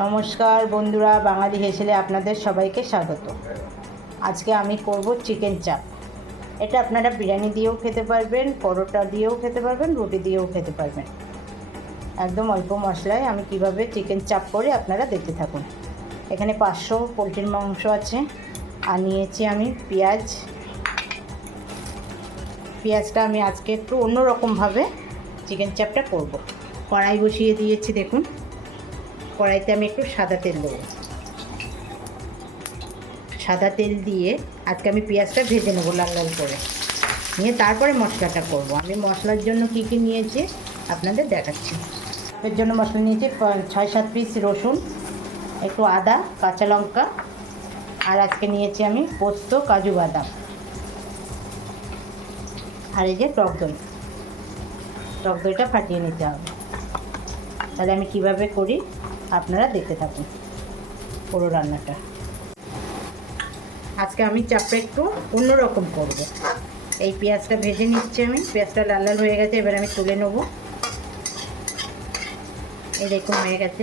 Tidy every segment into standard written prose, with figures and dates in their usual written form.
নমস্কার বন্ধুরা, বাঙালি হেসেলে আপনাদের সবাইকে স্বাগত। আজকে আমি করব চিকেন চাপ। এটা আপনারা বিরিয়ানি দিয়েও খেতে পারবেন, পরোটা দিয়েও খেতে পারবেন, রুটি দিয়েও খেতে পারবেন। একদম অল্প মশলায় আমি কিভাবে চিকেন চাপ করি আপনারা দেখতে থাকুন। এখানে 500 পোলট্রির মাংস আছে, আর নিয়েছি আমি পেঁয়াজটা আমি আজকে একটু অন্যরকমভাবে চিকেন চাপটা করব। কড়াই বসিয়ে দিয়েছি, দেখুন। কড়াইতে আমি একটু সাদা তেল দেবো। সাদা তেল দিয়ে আজকে আমি পেঁয়াজটা ভেজে নেবো লাল লাল করে, নিয়ে তারপরে মশলাটা করব। আমি মশলার জন্য কী কী নিয়েছি আপনাদের দেখাচ্ছি। এর জন্য মশলা নিয়েছি 6-7 পিস রসুন, একটু আদা, কাঁচা লঙ্কা, আর আজকে নিয়েছি আমি পোস্ত, কাজু বাদাম, আর এই যে টক দইটা ফাটিয়ে নিতে হবে। তাহলে আমি কিভাবে করি আপনারা দেখতে থাকুন পুরো রান্নাটা। আজকে আমি চাপটা একটু অন্যরকম করব। এই পেঁয়াজটা ভেজে নিচ্ছি আমি, পেঁয়াজটা লাল লাল হয়ে গেছে, এবার আমি তুলে নেব। এই দেখুন হয়ে গেছে।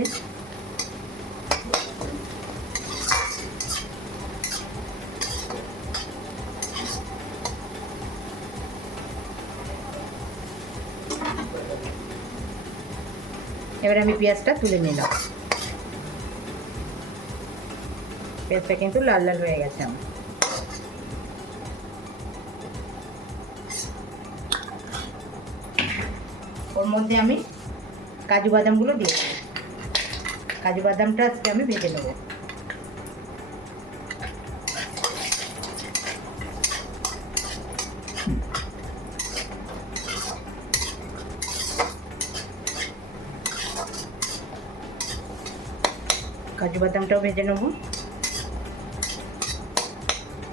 এবার আমি পেঁয়াজটা তুলে নিলাম। পেঁয়াজটা কিন্তু লাল লাল হয়ে গেছে আমার। ওর মধ্যে আমি কাজু বাদামগুলো দিয়েছি। কাজু বাদামটা আজকে আমি ভেজে নেব। কাজু বাদামটাও ভেজে নেব।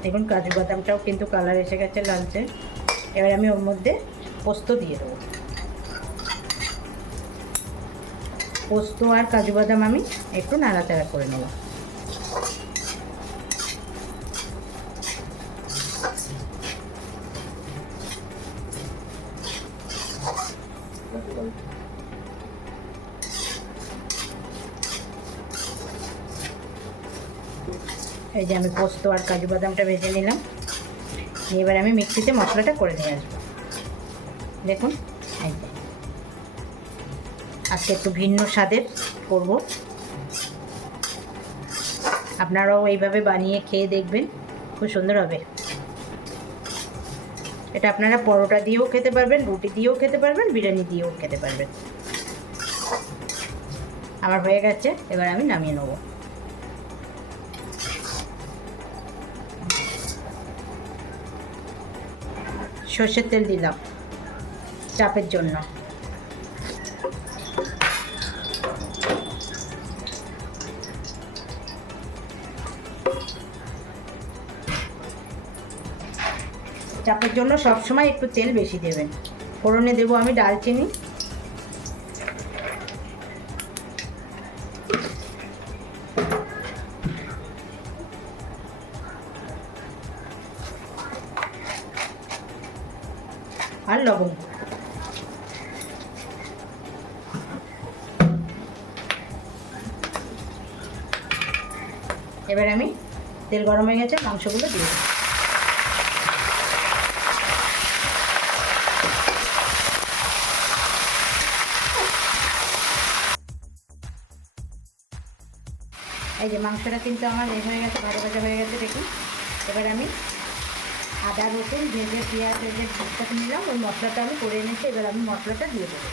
দেখুন কাজু বাদামটাও কিন্তু কালার এসে গেছে লালচে। এবার আমি ওর মধ্যে পোস্ত দিয়ে দেবো। পোস্ত আর কাজু বাদাম আমি একটু নাড়াচাড়া করে নেব। এই যে আমি পোস্ত আর কাজু বাদামটা ভেজে নিলাম। এবার আমি মিক্সিতে মশলাটা করে নিয়ে আসবো। দেখুন এই যে আজকে একটু ভিন্ন স্বাদের করব। আপনারাও এইভাবে বানিয়ে খেয়ে দেখবেন, খুব সুন্দর হবে। এটা আপনারা পরোটা দিয়েও খেতে পারবেন, রুটি দিয়েও খেতে পারবেন, বিরিয়ানি দিয়েও খেতে পারবেন। আমার হয়ে গেছে, এবার আমি নামিয়ে নেব। সর্ষের তেল দিলাম চাপের জন্য। চাপের জন্য সবসময় একটু তেল বেশি দেবেন। ফোড়নে দেবো আমি ডালচিনি, আর লবঙ্গ। এবার আমি তেল গরম হয়ে গেছে, মাংসগুলো দিয়ে দেবো। এই যে মাংসটা কিন্তু আমার হয়ে গেছে, ভাজা ভাজা হয়ে গেছে দেখুন। এবার আমি আদা রসুন ভেজে পেঁয়াজ ভেজে ভাতটাকে নিলাম, ওই মশলাটা আমি করে এনেছি। এবার আমি মশলাটা দিয়ে দেবো।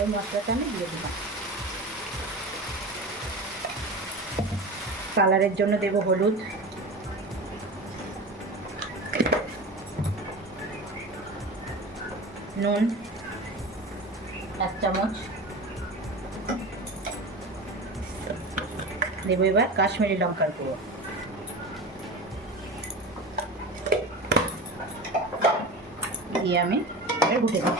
ওই মশলাটা আমি দিয়ে দিলাম। কালারের জন্য দেব হলুদ, নুন 1 চামচ দেবো। এবার কাশ্মীরি লঙ্কার গুঁড়ো দিয়ে আমি ঘুটে দেবো।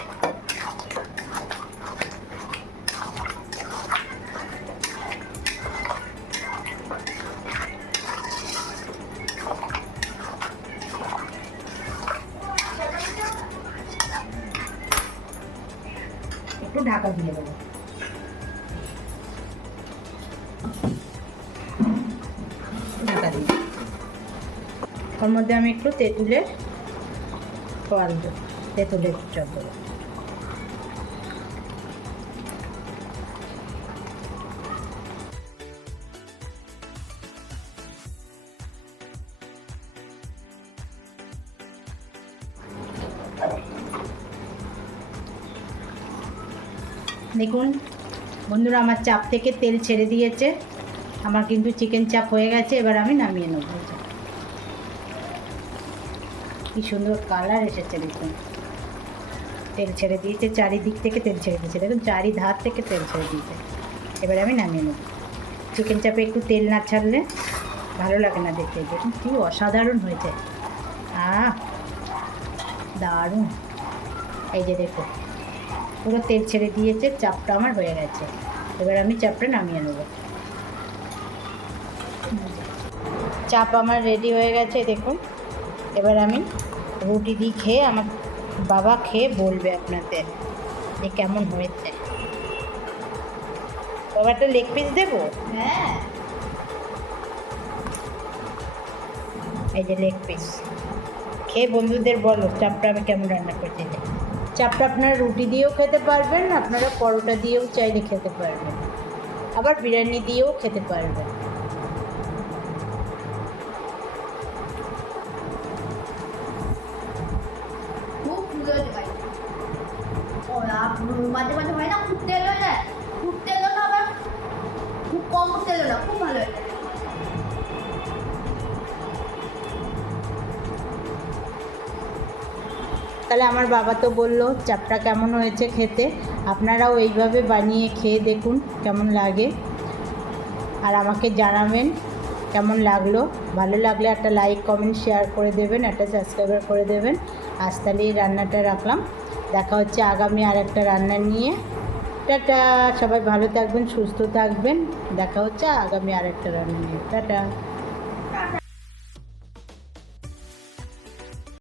ঢাকা দিয়ে দেবো। ঢাকা দিয়ে ওর মধ্যে আমি একটু তেঁতুলের জল দেবো, তেঁতুলের জল দেবো। দেখুন বন্ধুরা, আমার চাপ থেকে তেল ছেড়ে দিয়েছে। আমার কিন্তু চিকেন চাপ হয়ে গেছে। এবার আমি নামিয়ে নেব। কি সুন্দর কালার এসেছে দেখুন। তেল ছেড়ে দিয়েছে, চারিদিক থেকে তেল ছেড়ে দিয়েছে, দেখুন চারি ধার থেকে তেল ছেড়ে দিয়েছে। এবার আমি নামিয়ে নেব। চিকেন চাপে একটু তেল না ছাড়লে ভালো লাগে না দেখতে। দেখুন কি অসাধারণ হয়েছে, দারুণ। এই যে দেখুন পুরো তেল ছেড়ে দিয়েছে, চাপটা আমার হয়ে গেছে। এবার আমি চাপটা নামিয়ে নেব। চাপ আমার রেডি হয়ে গেছে দেখুন। এবার আমি রুটি দিয়ে খেয়ে, আমার বাবা খেয়ে বলবে আপনাদের যে কেমন হয়েছে। বাবা একটা লেগ পিস দেবো? হ্যাঁ, এই যে লেগ পিস। খেয়ে বন্ধুদের বলো চাপটা আমি কেমন রান্না করছি। চাপটা আপনারা রুটি দিয়েও খেতে পারবেন, আপনারা পরোটা দিয়েও চাইলে খেতে পারবেন, আবার বিরিয়ানি দিয়েও খেতে পারবেন। মাঝে মাঝে হয় না, খুব তেল হয়ে যায়, খুব তেল না, আবার খুব কম তেল না, খুব ভালো হয়। তাহলে আমার বাবা তো বললো চাপটা কেমন হয়েছে খেতে। আপনারাও এইভাবে বানিয়ে খেয়ে দেখুন কেমন লাগে, আর আমাকে জানাবেন কেমন লাগলো। ভালো লাগলে একটা লাইক কমেন্ট শেয়ার করে দেবেন, একটা সাবস্ক্রাইবার করে দেবেন। আজ তাহলে এই রান্নাটা রাখলাম। দেখা হচ্ছে আগামী আরেকটা রান্না নিয়ে। টাটা, সবাই ভালো থাকবেন, সুস্থ থাকবেন। দেখা হচ্ছে আগামী আরেকটা রান্না নিয়ে। টাটা।